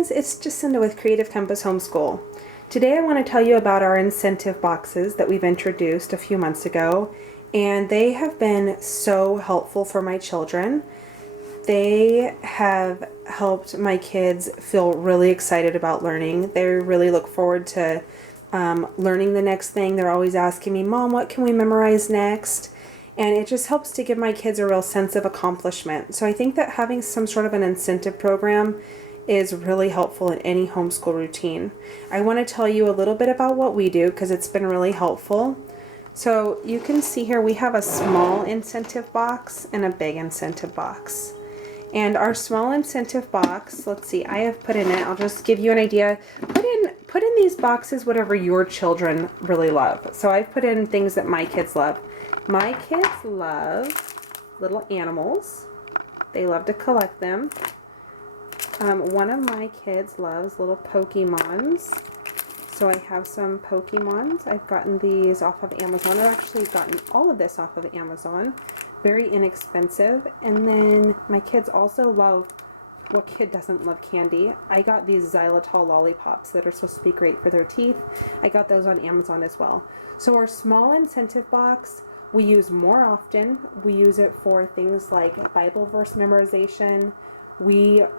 guys, it's Jacinda with Creative Compass Homeschool. Today I want to tell you about our incentive boxes that we've introduced a few months ago, and they have been so helpful for my children. They have helped my kids feel really excited about learning. They really look forward to learning the next thing. They're always asking me, Mom, what can we memorize next? And it just helps to give my kids a real sense of accomplishment. So I think that having some sort of an incentive program is really helpful in any homeschool routine. I want to tell you a little bit about what we do because it's been really helpful. So you can see here we have a small incentive box and a big incentive box. And our small incentive box, let's see, I have put in it, I'll just give you an idea. Put in these boxes whatever your children really love. So I've put in things that my kids love. My kids love little animals. They love to collect them. One of my kids loves little Pokemons. So I have some Pokemons. I've gotten these off of Amazon. I've actually gotten all of this off of Amazon. Very inexpensive. And then my kids also love, what kid doesn't love candy? I got these xylitol lollipops that are supposed to be great for their teeth. I got those on Amazon as well. So our small incentive box, we use more often. We use it for things like Bible verse memorization.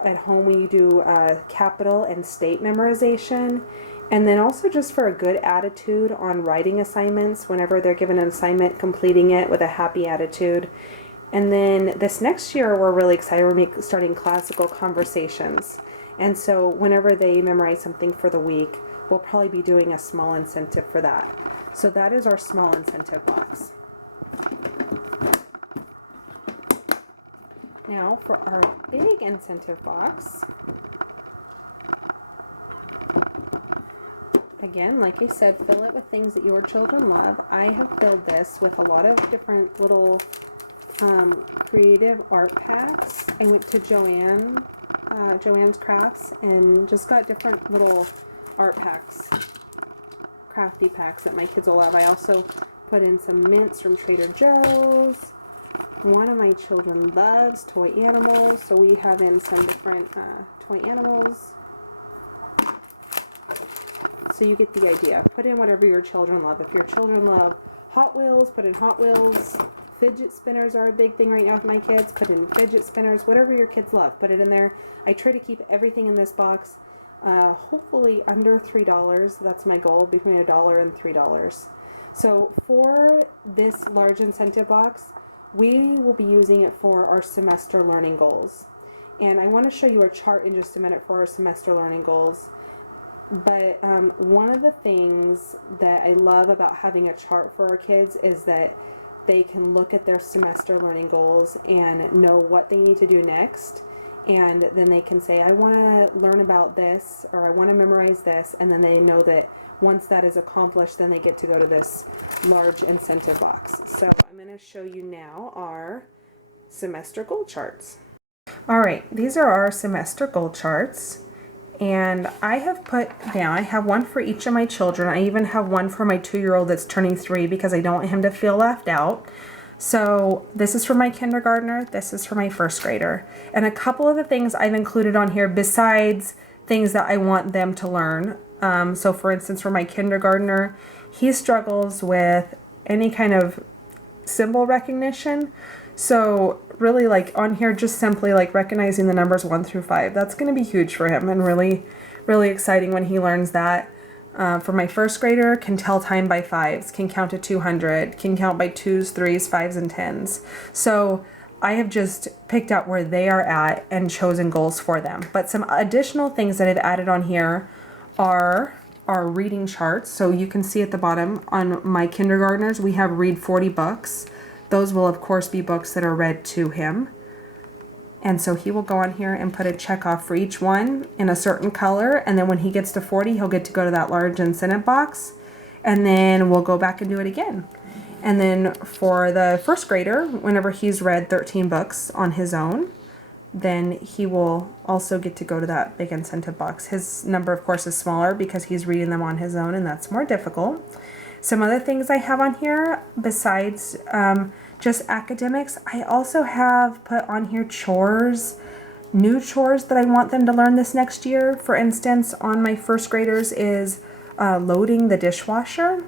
At home, we do capital and state memorization. And then also just for a good attitude on writing assignments, whenever they're given an assignment, completing it with a happy attitude. And then this next year, we're really excited. We're starting classical conversations. And so whenever they memorize something for the week, we'll probably be doing a small incentive for that. So that is our small incentive box. Now for our big incentive box, again, like I said, fill it with things that your children love. I have filled this with a lot of different little creative art packs. I went to Joann's Crafts, and just got different little art packs, crafty packs that my kids will love. I also put in some mints from Trader Joe's. One of my children loves toy animals, so we have in some different toy animals. So you get the idea. Put in whatever your children love. If your children love Hot Wheels, put in Hot Wheels. Fidget spinners are a big thing right now with my kids. Put in fidget spinners. Whatever your kids love, put it in there. I try to keep everything in this box hopefully under $3. That's my goal, between $1 and $3. So for this large incentive box, we will be using it for our semester learning goals. And I want to show you a chart in just a minute for our semester learning goals. But one of the things that I love about having a chart for our kids is that they can look at their semester learning goals and know what they need to do next. And then they can say, I want to learn about this, or I want to memorize this. And then they know that once that is accomplished, then they get to go to this large incentive box. So I'm going to show you now our semester goal charts. All right, these are our semester goal charts. And I have put down, I have one for each of my children. I even have one for my 2-year-old that's turning 3 because I don't want him to feel left out. So this is for my kindergartner, this is for my first grader. And a couple of the things I've included on here besides things that I want them to learn. So for instance, for my kindergartner, he struggles with any kind of symbol recognition. So really, like on here, just simply like recognizing the numbers 1 through 5. That's going to be huge for him and really, really exciting when he learns that. For my first grader, can tell time by 5s, can count to 200, can count by 2s, 3s, 5s, and 10s. So I have just picked out where they are at and chosen goals for them. But some additional things that I've added on here are our reading charts. So you can see at the bottom on my kindergartners, we have read 40 books. Those will, of course, be books that are read to him. And so he will go on here and put a check off for each one in a certain color. And then when he gets to 40, he'll get to go to that large incentive box. And then we'll go back and do it again. And then for the first grader, whenever he's read 13 books on his own, then he will also get to go to that big incentive box. His number, of course, is smaller because he's reading them on his own, and that's more difficult. Some other things I have on here besides just academics, I also have put on here chores. new chores that I want them to learn this next year, for instance, on my first graders is loading the dishwasher,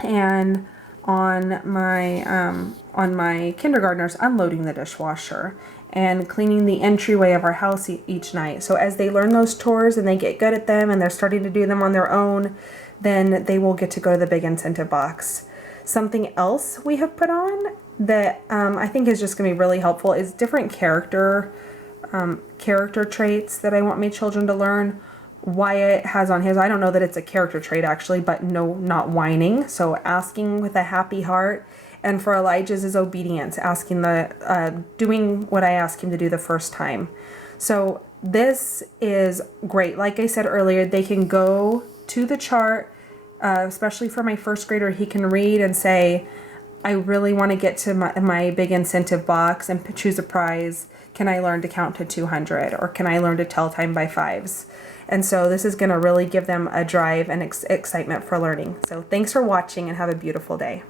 and on my kindergartners, unloading the dishwasher and cleaning the entryway of our house each night. So as they learn those chores and they get good at them and they're starting to do them on their own, then they will get to go to the big incentive box. Something else we have put on that I think is just going to be really helpful is different character traits that I want my children to learn. Wyatt has on his, I don't know that it's a character trait actually, but no, not whining. So asking with a happy heart. And for Elijah's is obedience, asking doing what I ask him to do the first time. So this is great. Like I said earlier, they can go to the chart, especially for my first grader, he can read and say, I really want to get to my big incentive box and choose a prize. Can I learn to count to 200? Or can I learn to tell time by fives? And so this is going to really give them a drive and excitement for learning. So thanks for watching and have a beautiful day.